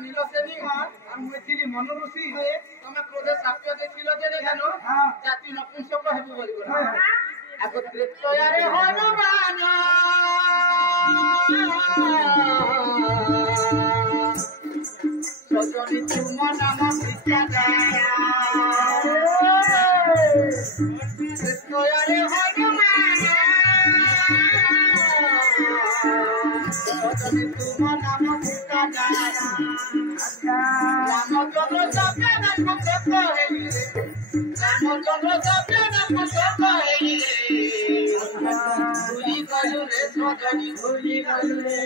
नीलसेनी और मुझे मनु ऋषि তুমি ক্রোধে সাপ্য দেখিল যে দেখানো জাতি নপুংসক হেবি বলি বল একত্রিতয়ারে হনুমান সজনি তুম নাম কৃষ্ণদয়া তয়ারে হনুমান সজনি তুম নাম কৃষ্ণদয়া রামচন্দ্র সবে নাম কহেলি রামচন্দ্র সবে নাম কহেলি ভুলি গলু রে সজনি ভুলি গলু রে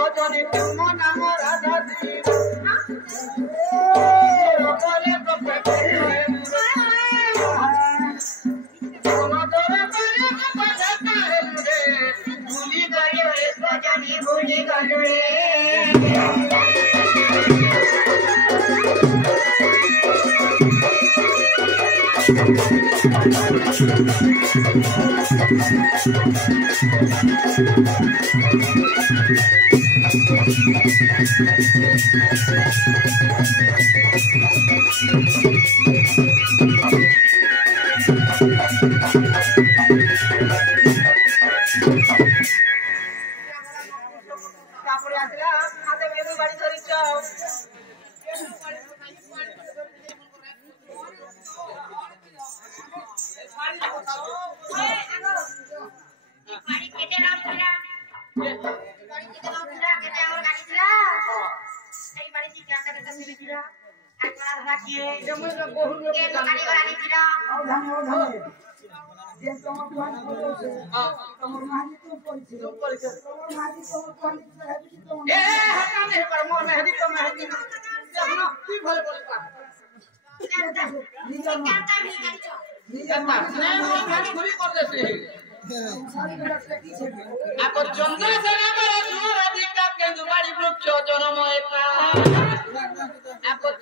সজনি তুম নাম রাধা দেব বলে ভুলি গলো রে সজনি ভুলি গলো রে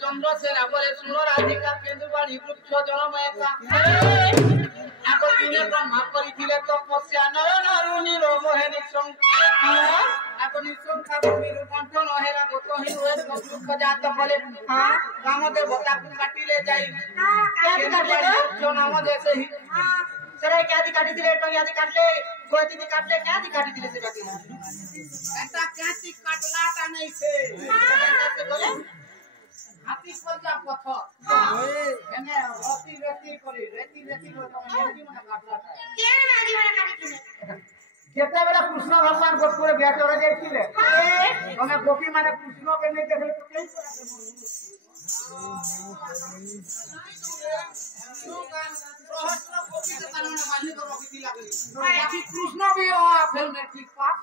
চন্দ্রসেনা বলে শুনো রাধিকা কেন্দু বাড়ি বৃক্ষ জনময়কা আগ দিনে ব্রহ্মা করিছিলে তপস্যা নয়ন রুণীর মোহিনী আগ নিঃসংখ্যা ভূমির কণ্ঠ নহেরা গত হি হুয়ে দুঃখ জাত বলে কামদেব তাকে কাটিলে যাই নাম দেশে হি সেরে ক্যাদি কাটি দিলে টঙ্গিয়াদি কাটলে গোয়াদি কাটলে ক্যাদি কাটি দিলে সেটা কি একটা ক্যাদি কাটলাটা নেই সে বলে হাতি কলজা পথ এনে রেতি করে তুমি মনে কাটলাটা কেন নাদি মনে কাটিছিলে যেতেবেলা কৃষ্ণ ভগবান গোপুরে বেটরে যাইছিলে তুমি গোপী মানে কৃষ্ণকে নেই দেখলে তো কেই कृष्ण भी हो फिल्म मैट्रिक पास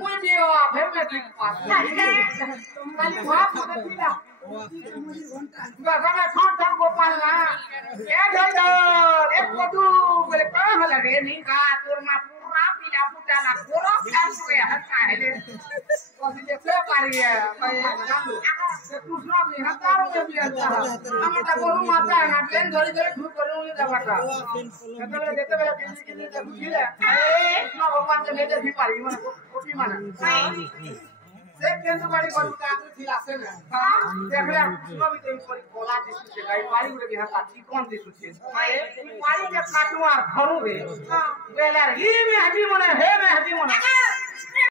मुझे भी हो फिल्म मैट्रिक पास खाली भाप मत पीला गगन खान था गोपाल ना ए दो एक पटू बोले कहां हला रे नी का तोर मा पूरा पीला पुटा ना गोरो खास के हटा है ले कोसी देखले पारी है भाई जानू कृष्ण भी हतारो में भी आता हमटा गोरु माता ना ट्रेन धरी धरी ठुक करू ले जाबाटा जेतेबेला जेतेबेला किनी देखुছিলে कृष्ण भगवान के लेते भी पारी माने कोटी माने से केंद्र बाड़ी कोन काकू थिला से ना देखला कृष्ण भी तो पर कोला दिसुছে गाई पारी गुटे भी हाथ चिकन दिसुছে पारी के काटुआ घरू रे बेला रे ई में हजी मने हे में हजी मने